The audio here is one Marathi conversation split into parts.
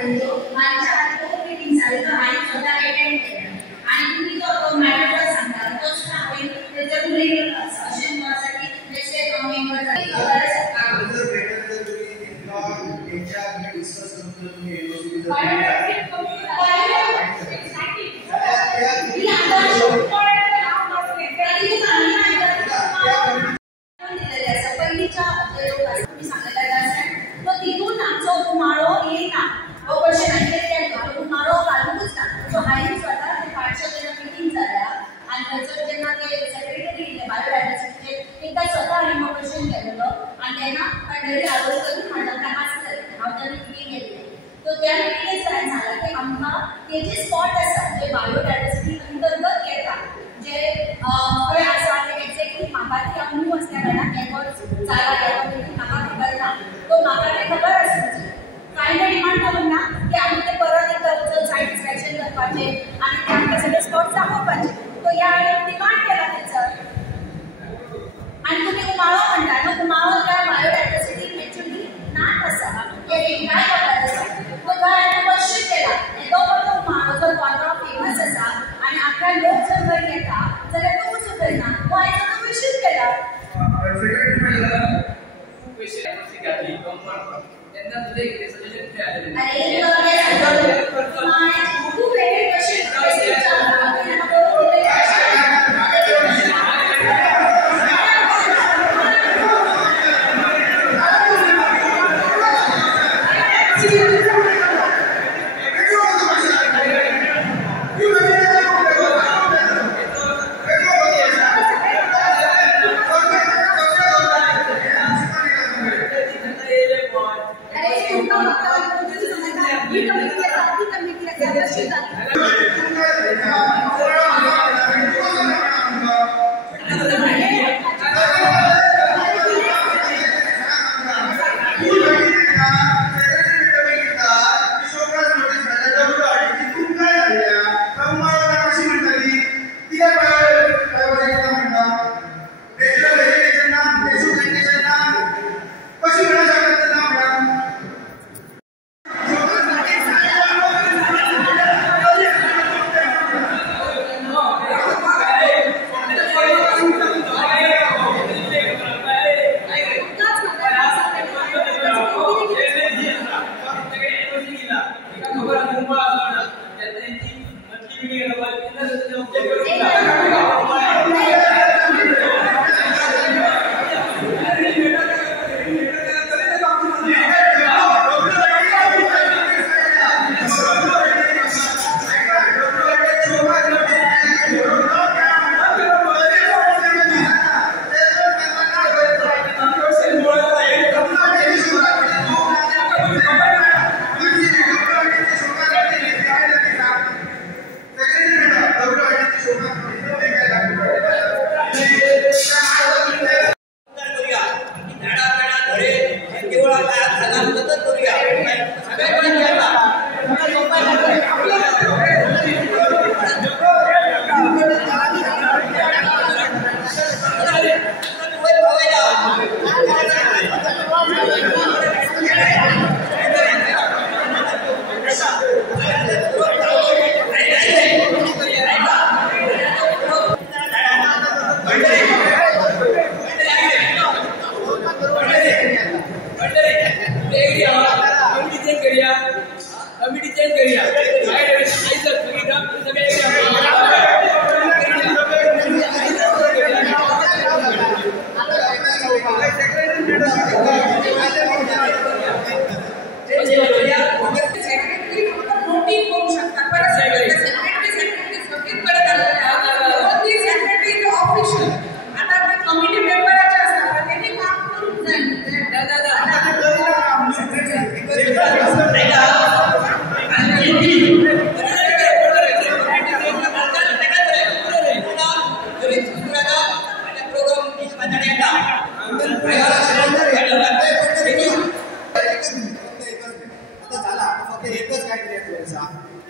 माझ्या तो मीटिंग झाली तो आणि स्वतः अटेंड केला आणि तुम्ही तो मॅडमला सांगता तो सुद्धा होईल त्याच्या पुढे असे माझ्यासाठी नेक्स्ट मेंबर झाले डिस्कस करून स्पॉट असतात जे बायोडायव्हर्सिटी अंतर्गत येतात जे एक्झॅक्टली म्हाका ती अनुभव असल्या कारणान एकच जागा म्हाका खबर ना तो म्हाका ते खबर आसपाची कांय डिमांड करूंक ना की आमी ते परत एकदा वचून सायट इन्स्पेक्शन करपाचे आनी ते आमकां सगळे स्पॉट दाखोवपाचे तो ह्या डिमांड केला तेचर आनी तुमी उमाळो म्हणटा न्हू उमाळो त्या बायोडायव्हर्सिटी एक्चुअली नाट आसा ते काय करतात आसा तो काय क्वेश्चन केला तो उमाळो जर वातावरण फेमस आसा आनी आख्या लोक जर थंय येता जाल्यार तो वचूं जायना तो आयज तो क्वेश्चन केला खूप वेगळे क्वेश्चन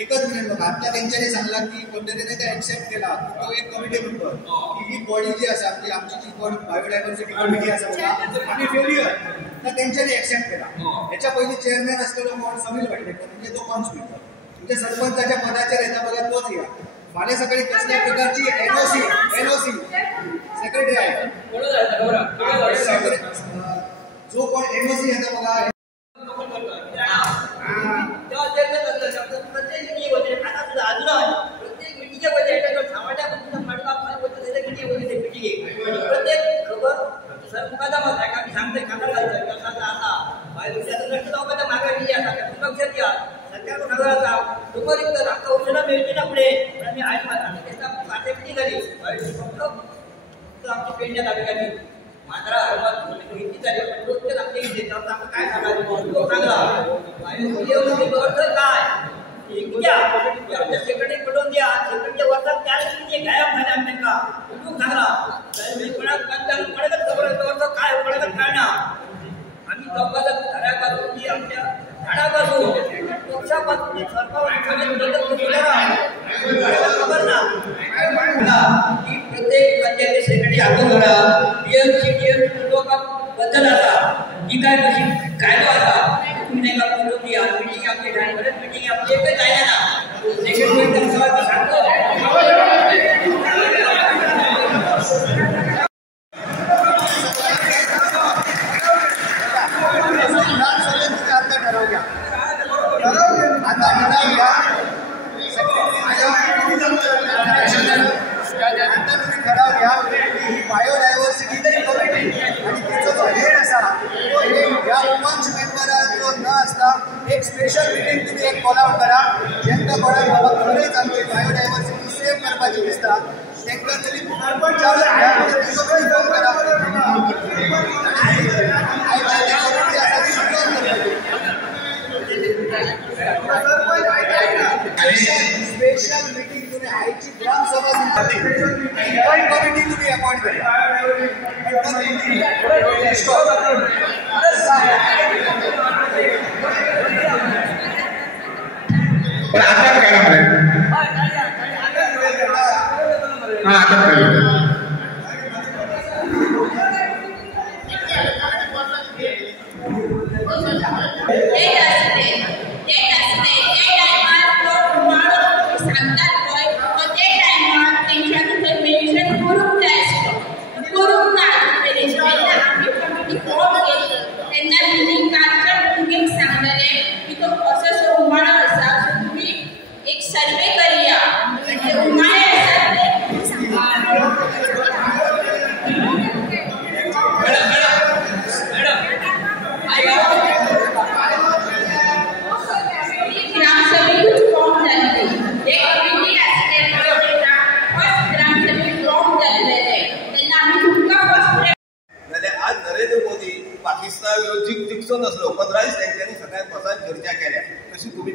एकच मिनिट बघा आता त्यांच्यानी सांगला की कोणतरी ते एक्सेप्ट केला तो एक कमिटी मेंबर की ही बॉडी जी आसा आपली आमची जी कोण बायोडायव्हर्सिटी कमिटी आसा आम्ही फेल्युअर तर तेंच्यांनी एक्सेप्ट केला. ह्याच्या पयलीं चेअरमॅन आसलेलो कोण समीर वाडलेकर म्हणजे तो कॉन्स्पिरेटर म्हणजे सरपंचाच्या पदाचेर येता बघा तोच या. फाल्यां सकाळी कसल्या प्रकारची एनओसी सेक्रेटरी आहे जो कोण एनओसी येता बघा बायोडायव्हर्सिटी कमिटी आणि तिचो जो हेड आसा तो हेड ह्या 5 मेंबरांचो न आसता एक स्पेशल मिटींग तुम्ही एक कॉल आउट करा. जेंका कोणाक बाबा खरेंच आमची बायोडायव्हर्सिटी सेव्ह करपाची दिसता तेंका तरी पुनर्पण चालू करा. स्पेशल मीटिंग तुम्ही आयची ग्रामसभा कमिटी तुम्ही अपॉइंट करा.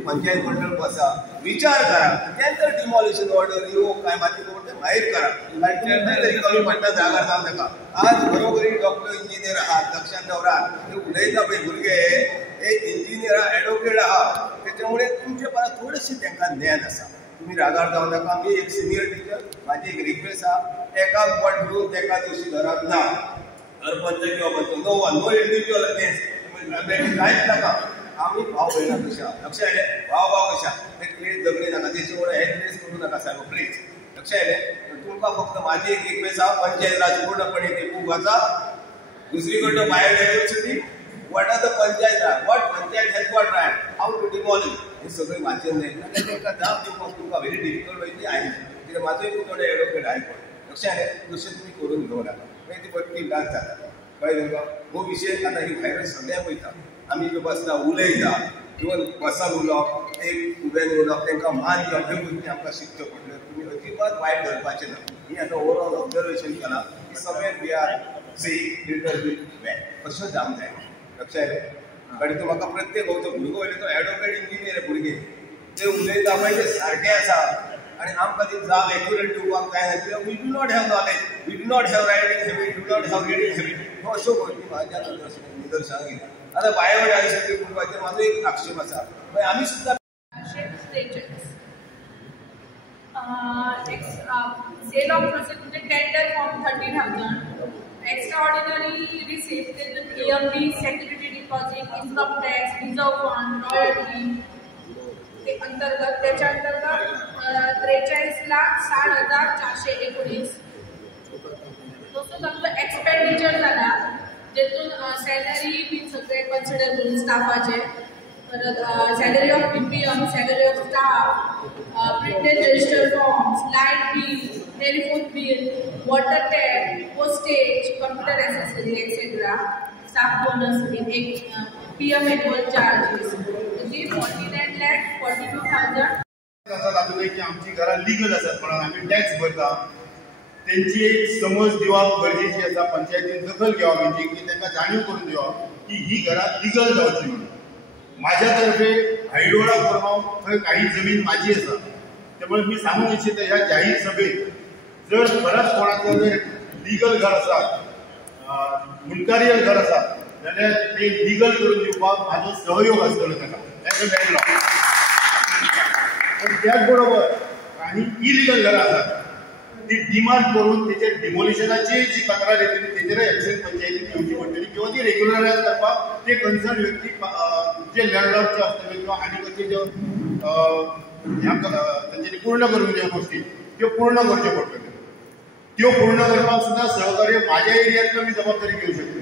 पंचायत मंडळ बसा विचार करा त्यानंतर डिमॉलिशन ऑर्डर येऊ काय माती कोर्ट बाहेर करा आणि रिकवरी म्हणटा जागा जाऊ नका. आज बरोबरी डॉक्टर इंजिनियर आहात लक्षात दवरात ते उलयता पळय भुरगे एक इंजिनियर एडवोकेट आहात त्याच्यामुळे तुमचे परत थोडेसे त्यांना ज्ञान आसा. तुम्ही रागार जाऊ नका. मी एक सिनियर टीचर माझी एक रिक्वेस्ट आहा एका पॉइंट घेऊन तेका दिवशी घरात ना सरपंच किंवा नो इंडिव्हिज्युअल अगेन्स्ट कांयच नाका. आम्ही भाव भयणा कशा लक्ष आयले भाव कशा ते प्लीज जगली नाका त्याची मुळे हेल्प प्लीज करू नका साहेब प्लीज लक्ष आयले. तुमकां फक्त माझी एक रिक्वेस्ट आहा पंचायत राज पूर्णपणे तेकूंक वचा. दुसरी गोष्ट biodiversity what are the panchayat raj what panchayat has got right how to demolish हे सगळें वाचन जाय ताका जाप दिवपाक तुमकां व्हेरी डिफिकल्ट वयतली आयली कित्याक म्हाजो एक थोडे एडवोकेट आय पण लक्ष आयले तशें तुमी करून घेवं नाका मागीर ती बटकी लाग जाता कळ्ळें तुमकां. हो विशय आतां ही व्हायरस सगळ्याक वयता. आम्ही जो बसला उलयता इवन बसान उलोवप एक उबेन उलोवप तांकां मान दिवप ह्यो गोश्टी आमकां शिकच्यो पडल्यो. तुमी अजिबात वायट धरपाचें ना. ही आतां ओवरऑल ऑब्जर्वेशन केलां की सगळे we are seeing little bit bad अशें जावंक जाय लक्ष आयलें. आनी तो म्हाका प्रत्येक हो भुरगो वयलो तो एडवोकेट इंजिनियर भुरगे ते उलयता पळय ते सारके आसा आणि आमकां ती जाब एक्युरेट दिवपाक जायना कित्याक we do not have knowledge we do not have writing habit we do not have reading habit. ह्यो अश्यो गोश्टी म्हाज्या निदर्शनाक येता. आता बायोडायव्हर्सिटी कुटुंबाचेर माझो एक आक्षेप आसा आम्ही सुद्धा sale of process tender form 13,000 extraordinary receipts, EMD, security deposit, income tax, reserve fund, royalty ते अंतर्गत त्याच्या अंतर्गत 43,60,419 तसंच आमचं एक्सपेंडिचर झाला जेतून सॅलरी बी सगळे कन्सिडर करून स्टाफाचे परत salary of PPM, salary of staff, printed register forms, light bill, telephone bill, water tap, postage, computer accessory etcetera, staff bonus एक PM एनुअल चार्जेस 49,42,000 दाखवले की आमची घरां लिगल आसात म्हणून आम्ही टॅक्स भरता त्यांची एक समज दिवप गरजेची आसा पंचायतीन दखल घेवप म्हणजे की त्यांना जाणीव करून दिवप की ही घरां लिगल जावची म्हणून माझ्या तर्फे हायडोळा गोरगांव थंय काही जमीन माझी आसा त्यामुळे मी सांगूंक इच्छिता ह्या जाहीर सभेत जर खरंच कोणाचं जर लिगल घर आसा मुनकारियल घर आसा जाल्यार ते लिगल करून दिवपाक म्हाजो सहयोग आसतलो ताका मेळटलो पण त्याच बरोबर काही इलिगल घरां आसात ती डिमांड करून त्याच्या डिमोलिशनाची जी तक्रार येतली तेजेरय एक्शन पंचायतीन घेवची पडटली किंवा ती रेग्युलरायज करपाक ते कन्सर्न व्यक्ती जे लँडलॉर्डचे आसतले किंवा आनी खंयचे ज्यो तांच्यांनी पूर्ण करून ज्यो गोष्टी त्यो पूर्ण करच्यो पडटल्यो त्यो पूर्ण करपाक सुद्दां सहकार्य माझ्या एरियांतलो मी जबाबदारी घेवंक शकता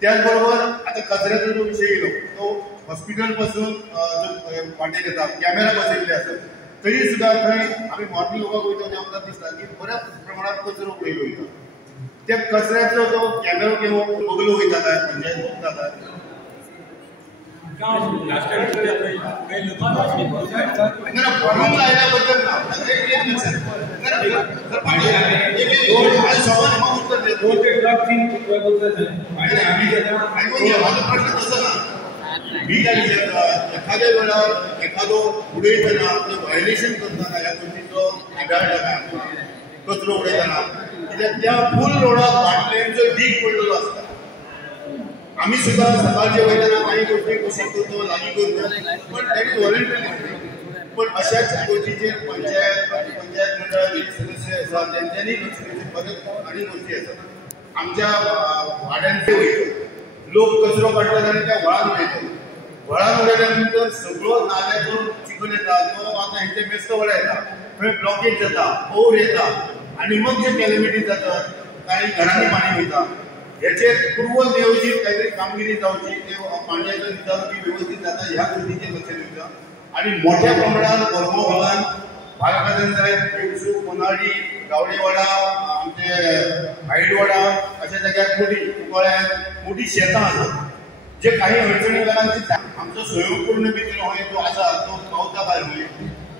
त्याचबरोबर आता कचऱ्याचा जो विषय येलो तो हॉस्पिटल पासून जो वाटेर येता कॅमेरा बसयल्ले आसात तरी सुद्दां थंय आमी मॉर्निंग वॉकाक वयता तेन्ना आमकां दिसता की बऱ्याच प्रमाणात कचरो उडयलो वयता त्या कचऱ्याचो जो कॅमेरो किंवा बगलो वयता काय पंचायत बघता काय फॉर्म लायल्या बद्दल ना एखाद्या वेळार एखादो उडयतना व्हायलेशन करतना ह्या गोष्टीचो आढळटा कचरो उडयतना कित्याक त्या फूल रोडाक बाटल्यांचो ढीग पडलेलो आसता आम्ही सुद्धा सकाळच्या वयतना काही गोष्टी कशी करतो लागीं करतो पण दॅट इज वॉलंटरी पण अशाच गोष्टीचेर पंचायत मंडळाचे सदस्य आसात त्यांच्यांनी लक्ष दिवचें बरेच आनी गोष्टी आसात आमच्या वाड्यांचे वयता लोक कचरो काडटात आनी त्या व्हळान उडयतात व्हळान उडयल्या नंतर सगळो नाल्याचो चिखल येता तो आतां हेंचे मेस्त व्हळा येता थंय ब्लॉकेज जाता पौर येता आनी मग जे कॅलेमिटी जातात काही घरांनी पाणी वयता याचे पूर्व नियोजित काहीतरी कामगिरी जावची ते पाण्याचं निकाल व्यवस्थित जाता ह्या गोष्टीचे लक्ष दिवचा आणि मोठ्या प्रमाणात गोरगांव भागात भागात जाय पेडसू कोनाडी गावडेवाडा आमचे हायडवाडा अशा जाग्यार मोठी शेतां आसात जे काही अडचणी लागून आमचो सहयोगपूर्ण मित्र होय जो आसा तो पावता भायर होय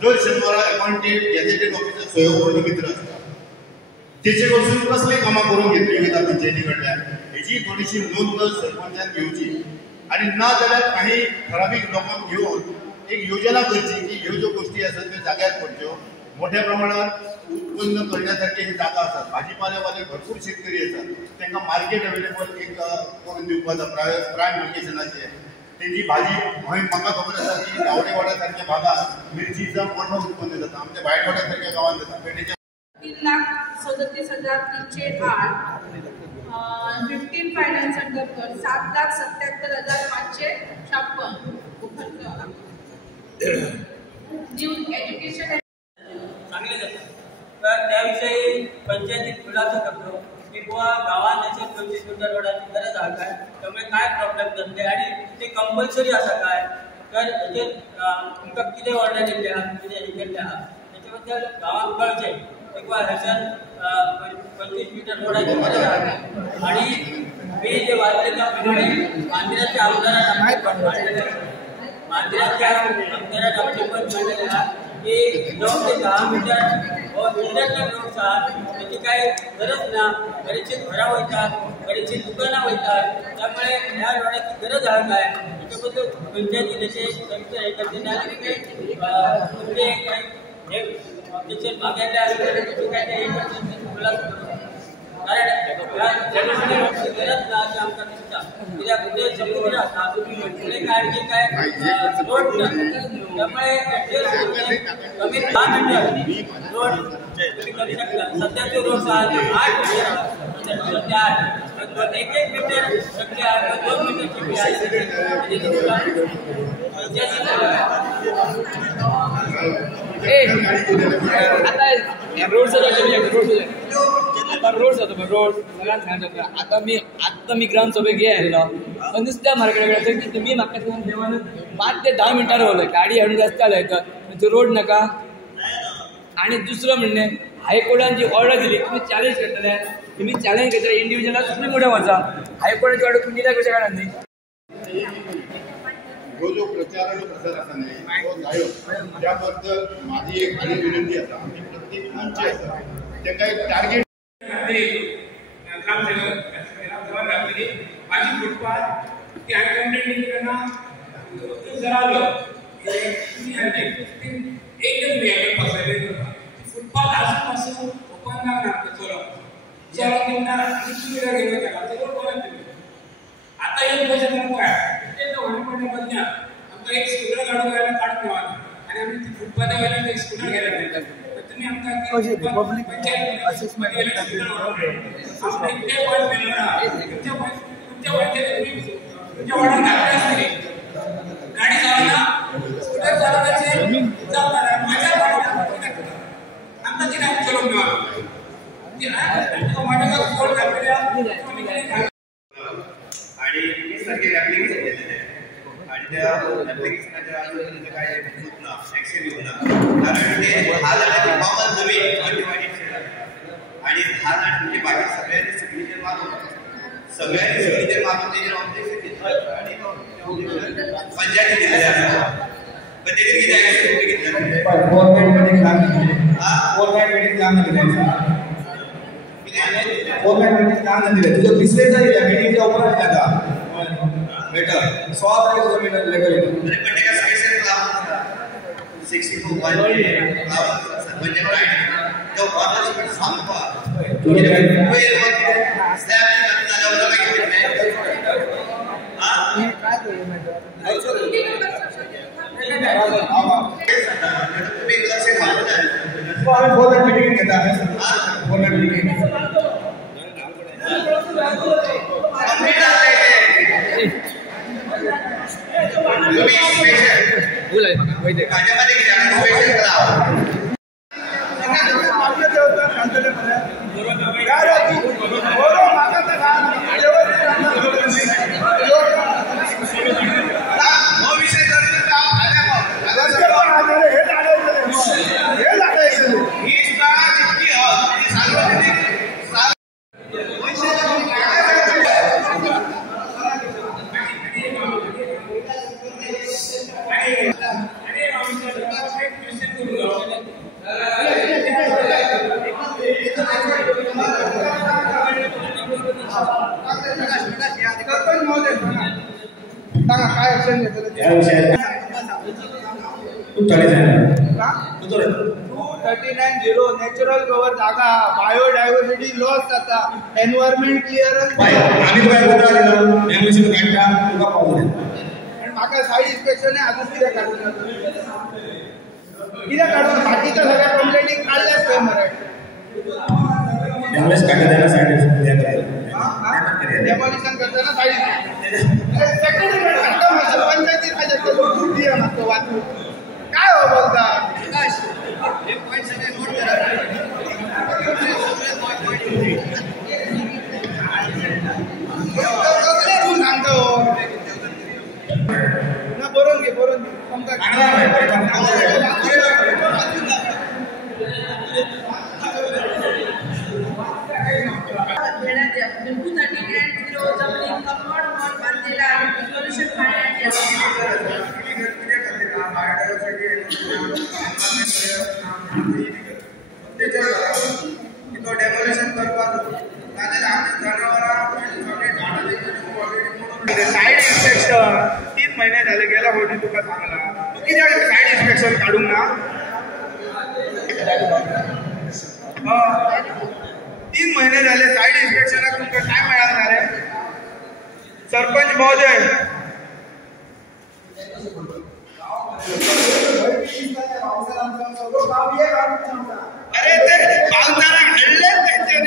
दर शेनवारा अपॉइंटेड गॅझेटेड ऑफिसर सहयोगपूर्ण मित्र आसता तेचे कडसून कसले कामां करून घेतली वयता पंचायती कडल्यान हेची थोडीशी नोंद सरपंचान घेवची आणि ना जाल्यार काही ठरावीक लोकांक घेवन एक योजना करची की ह्यो ज्यो गोष्टी आसात त्यो जाग्यार पडच्यो मोठ्या प्रमाणात उत्पन्न करण्यासाठी हे जागा आसात भाजीपालेवाले भरपूर शेतकरी आसात तांकां मार्केट अवेलेबल एक करून दिवपाचा प्रायम लोकेशनाचेर तेजी भाजी म्हाका खबर आसा की गावडेवाडा सारख्या भागात मिरचीचा मोठं उत्पन्न जाता आमच्या भायरवाडा सारख्या गावांत जाता पेडणेच्या 3,37,308 15 फायनान्स अंडर 7,77,556 न्यू एज्युकेशन चांगले जातात तर त्याविषयी पंचायतीत खुलासा करतो की बुवा गावात त्याचे 25 मीटर रोडाची गरज आहे काय त्यामुळे काय प्रॉब्लेम जातले आणि ते कंपल्सरी असा काय तर त्याचे तुमकां कितें ऑर्डर दिल्ल्या कितें हे केल्ल्या त्याच्याबद्दल गावात कळचे किंवा ह्याच्यात 25 मीटर रोडाची गरज आहे आणि मी जे वाचलेल्या मांदिराच्या आमदारात की 9 ते 10 मीटर इंडस्ट्रियल रोड्स आहात त्याची काही गरज ना बरेचसे घरां वयतात बरेचसे दुकानां वयतात त्यामुळे ह्या रोडाची गरज आहे काय त्याच्याबद्दल पंचायती त्याचे हे करते त्याचे मागण्या असल्या त्याची काय हे करते खुलासा कारण ह्या गरज ना अशी आमकां दिसता शकता कित्याक फुडें समुद्र आसा फुडें काय आणखी काय रोड ना त्यामुळे कमीत 10 मिनिटात रोड तुम्ही करू शकता सध्याचे रोड 8 मिनिटं एक मीटर शक्य आहे 2 मीटर शक्य आहे आता रोड सगळ्यांक सांगता आता मी ग्रामसभेक आयलो नुसत्या मार्केटाकडे की तुम्ही म्हाका देवान 5 ते 10 मिनटां रावले गाडी हाडून रस्त्यार लायतात म्हणजे रोड नाका. आणि दुसरं म्हणणे हायकोर्टान जी ऑर्डर दिली तुम्ही चॅलेंज करतले इंडिव्हिज्युअल सुप्रीम कोर्टात वचा हायकोर्टाची ऑर्डर तुम्ही कित्याक कशें काढा न्ही. जो प्रचार आणि प्रसार असा नाही तो जायो त्याबद्दल माझी एक आणि विनंती असा आम्ही प्रत्येक मंच आसा ताका एक टार्गेट माझी फुटपाथ ती अनकंटेंटेड करना जरा लो एकदम वेगळं पसरले फुटपाथ आजून ओपन ना चलो तेन्ना कितें गेलो त्याला चलो कोण आता एक गोष्ट काय ते व्हडले बदल्या आमकां एक स्कूटर काडून गेल्यार काडून मेळना आनी आमी ती फुटपाथा वयल्यान एक स्कूटर गेल्यार तुम्ही आमकां पंचायत आमकां इतले पॉयंट मेळना तुमच्या वयल्यान तुमच्या वाड्यान घातले आसतली गाडी चलना स्कूटर चलोवपाचे जबाबदार माझ्या वाड्यान आमकां कित्याक चलोवंक मेळना वाड्याक फोन घातल्या आणि मी सारखे ऍप्लिकेशन केलेले आणि त्या ऍप्लिकेशनाच्या अजून काय होत ना ऍक्शन येऊ ना कारण ते 10 जणांची कॉमन जमीन आणि 10 जण म्हणजे बाकी सगळ्यांनी सिग्नेचर मारून त्याच्यावर ऑब्जेक्शन घेतलं आणि पंचायती दिलेले असतात पण त्याचे किती ऍक्शन घेतलं गव्हर्नमेंट मीटिंग काम दिले तुझं बिझनेस आहे मीटिंगच्या उपरांत जाता बेटर 100 तारीख मीटर लेटर येतो अरे पण का स्पेशल क्लास 64 म्हणजे राईट तो पार्टनरशिप सांगपा तुम्ही स्लॅब झाल्यावर काय तुम्ही लक्ष घालू नये आम्ही बोलत मीटिंग घेता बोलत मीटिंग नॅचरल कवर जागा बायोडायव्हर्सिटी लॉस जाता एनवायरमेंट क्लिअरन्स म्हाका सायड इन्स्पेक्शन आजून कितें काडून बाकीच्या सगळ्या कंप्लेंटीक काढल्याच खंय मरे डेमोलिशन करतना सायड सेक्रेटरी पंचायतीत म्हाका वाचून काय हो बोलता एक पॉइंट सगळे नोट करा सांगतो ना बरोवन घे डेमोलेशन करपाक सायड इन्स्पेक्शन 3 महिने झाले गेल्या फावटी तुका सांगला तू कित्याक सायड इन्स्पेक्शन काढूंक ना 3 महिने झाले सायड इन्स्पेक्शनाक तुमकां काय मेळना रे सरपंच महोदय अरे ते पावसाला हडले त्यांच्या